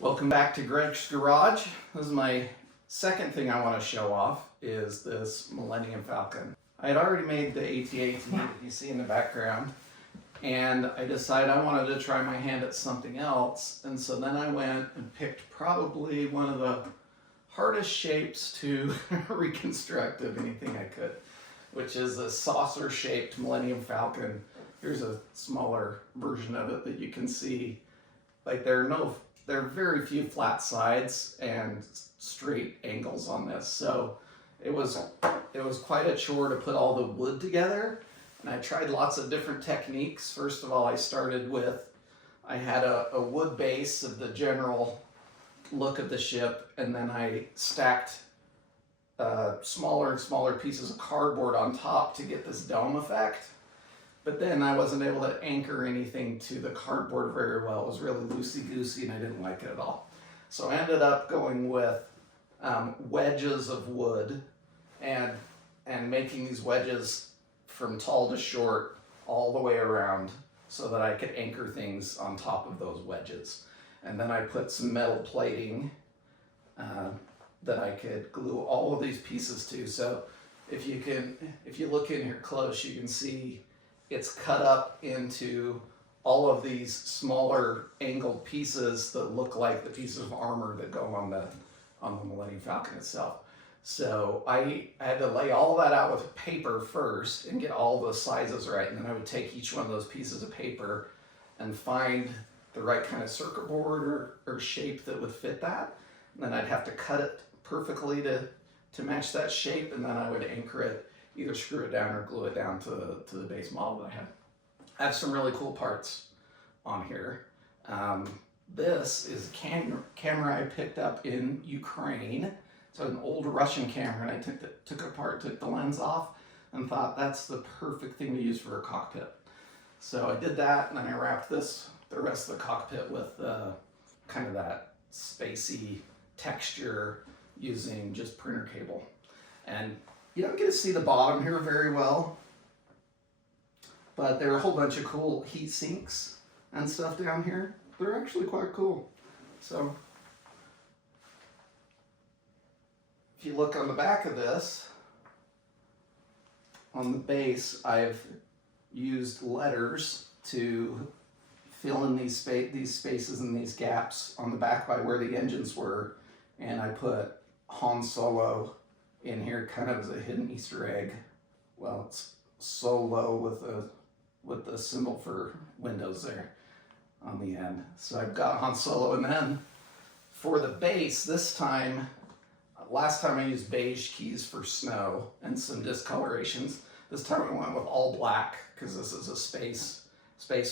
Welcome back to Greg's Garage. This is my second thing I want to show off is this Millennium Falcon. I had already made the AT-AT that you see in the background, and I decided I wanted to try my hand at something else, and so then I went and picked probably one of the hardest shapes to reconstruct of anything I could, which is a saucer-shaped Millennium Falcon. Here's a smaller version of it that you can see. Like there are very few flat sides and straight angles on this, so it was quite a chore to put all the wood together. And I tried lots of different techniques. First of all, I had a wood base of the general look of the ship, and then I stacked smaller and smaller pieces of cardboard on top to get this dome effect. But then I wasn't able to anchor anything to the cardboard very well. It was really loosey-goosey and I didn't like it at all. So I ended up going with wedges of wood and making these wedges from tall to short all the way around so that I could anchor things on top of those wedges. And then I put some metal plating that I could glue all of these pieces to. So if you look in here close, you can see it's cut up into all of these smaller angled pieces that look like the pieces of armor that go on the Millennium Falcon itself. So I had to lay all that out with paper first and get all the sizes right, and then I would take each one of those pieces of paper and find the right kind of circuit board or shape that would fit that. And then I'd have to cut it perfectly to match that shape, and then I would anchor it, either screw it down or glue it down to the base model that I had. I have some really cool parts on here. This is a camera I picked up in Ukraine. So an old Russian camera, and I took it apart, took the lens off, and thought that's the perfect thing to use for a cockpit. So I did that, and then I wrapped the rest of the cockpit with kind of that spacey texture using just printer cable. And you don't get to see the bottom here very well, but there are a whole bunch of cool heat sinks and stuff down here. They're actually quite cool. So if you look on the back of this, on the base, I've used letters to fill in these spaces and these gaps on the back by where the engines were, and I put Han Solo in here kind of as a hidden Easter egg. Well, it's Solo with the symbol for Windows there on the end. So I've got Han Solo, and then for the base this time, last time I used beige keys for snow and some discolorations. This time I went with all black because this is a space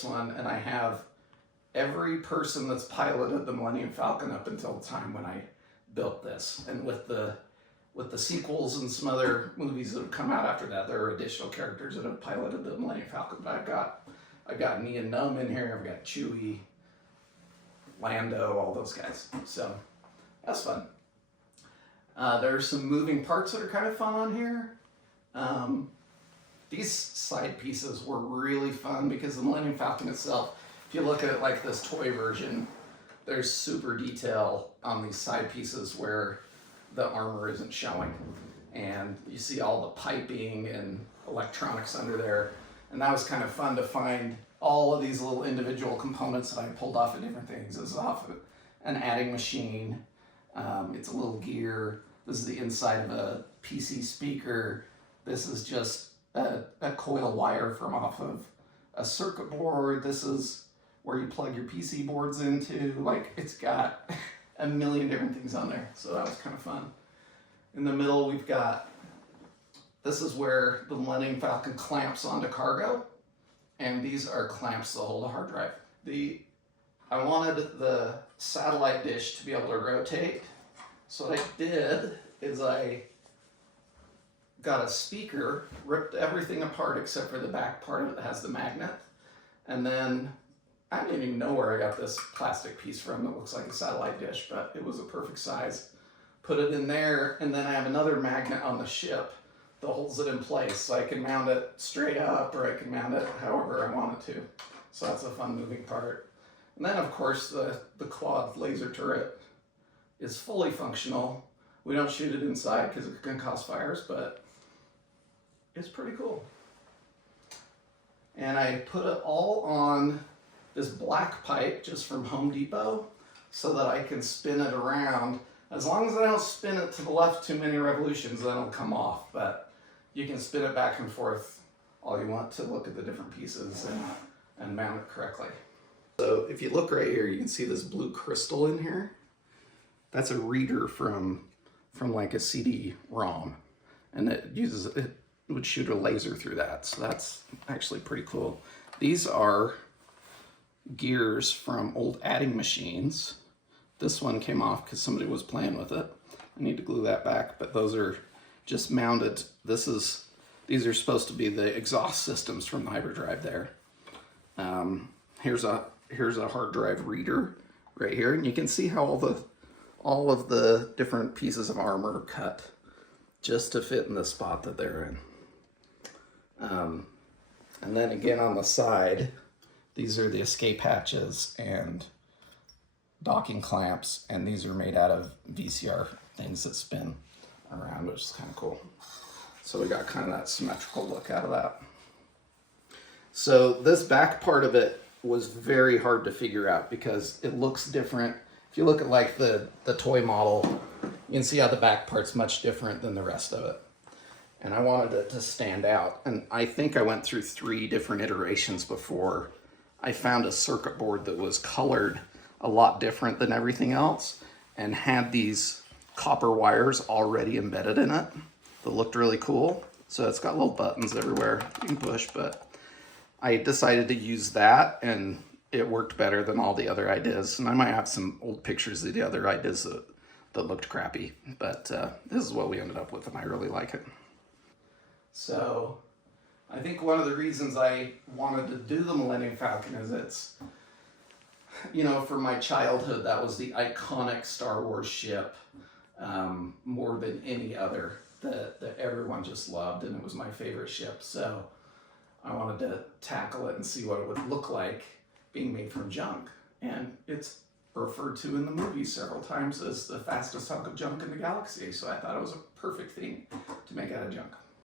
one, and I have every person that's piloted the Millennium Falcon up until the time when I built this. And with the sequels and some other movies that have come out after that, there are additional characters that have piloted the Millennium Falcon. But I've got me and Gnome in here. I've got Chewie, Lando, all those guys. So that's fun. There's some moving parts that are kind of fun on here. These side pieces were really fun because the Millennium Falcon itself, if you look at it like this toy version, there's super detail on these side pieces where the armor isn't showing. And you see all the piping and electronics under there. And that was kind of fun to find all of these little individual components that I pulled off of different things. This is off of an adding machine. It's a little gear. This is the inside of a PC speaker. This is just a coil wire from off of a circuit board. This is where you plug your PC boards into. Like, it's got a million different things on there. So that was kind of fun. In the middle, this is where the Millennium Falcon clamps onto cargo. And these are clamps that hold a hard drive. I wanted the satellite dish to be able to rotate. So what I did is I got a speaker, ripped everything apart except for the back part of it that has the magnet. And then I don't even know where I got this plastic piece from that looks like a satellite dish, but it was a perfect size. Put it in there, and then I have another magnet on the ship that holds it in place, so I can mount it straight up or I can mount it however I want it to. So that's a fun moving part. And then of course the quad laser turret is fully functional. We don't shoot it inside because it can cause fires, but it's pretty cool. And I put it all on this black pipe just from Home Depot so that I can spin it around. As long as I don't spin it to the left too many revolutions, then it'll come off. But you can spin it back and forth all you want to look at the different pieces and mount it correctly. So if you look right here, you can see this blue crystal in here. That's a reader from like a CD-ROM, and it would shoot a laser through that. So that's actually pretty cool. These are gears from old adding machines. This one came off because somebody was playing with it. I need to glue that back, but those are just mounted. These are supposed to be the exhaust systems from the hyperdrive there. Here's a hard drive reader right here, and you can see how all of the different pieces of armor are cut just to fit in the spot that they're in. And then again on the side, these are the escape hatches and docking clamps, and these are made out of VCR things that spin around, which is kind of cool. So we got kind of that symmetrical look out of that. So this back part of it was very hard to figure out because it looks different. If you look at like the toy model, you can see how the back part's much different than the rest of it. And I wanted it to stand out. And I think I went through 3 different iterations before I found a circuit board that was colored a lot different than everything else and had these copper wires already embedded in it that looked really cool. So it's got little buttons everywhere you can push, but I decided to use that and it worked better than all the other ideas. And I might have some old pictures of the other ideas that looked crappy, but this is what we ended up with and I really like it. So I think one of the reasons I wanted to do the Millennium Falcon is it's, you know, for my childhood, that was the iconic Star Wars ship, more than any other that everyone just loved, and it was my favorite ship. So I wanted to tackle it and see what it would look like being made from junk. And it's referred to in the movie several times as the fastest hunk of junk in the galaxy. So I thought it was a perfect thing to make out of junk.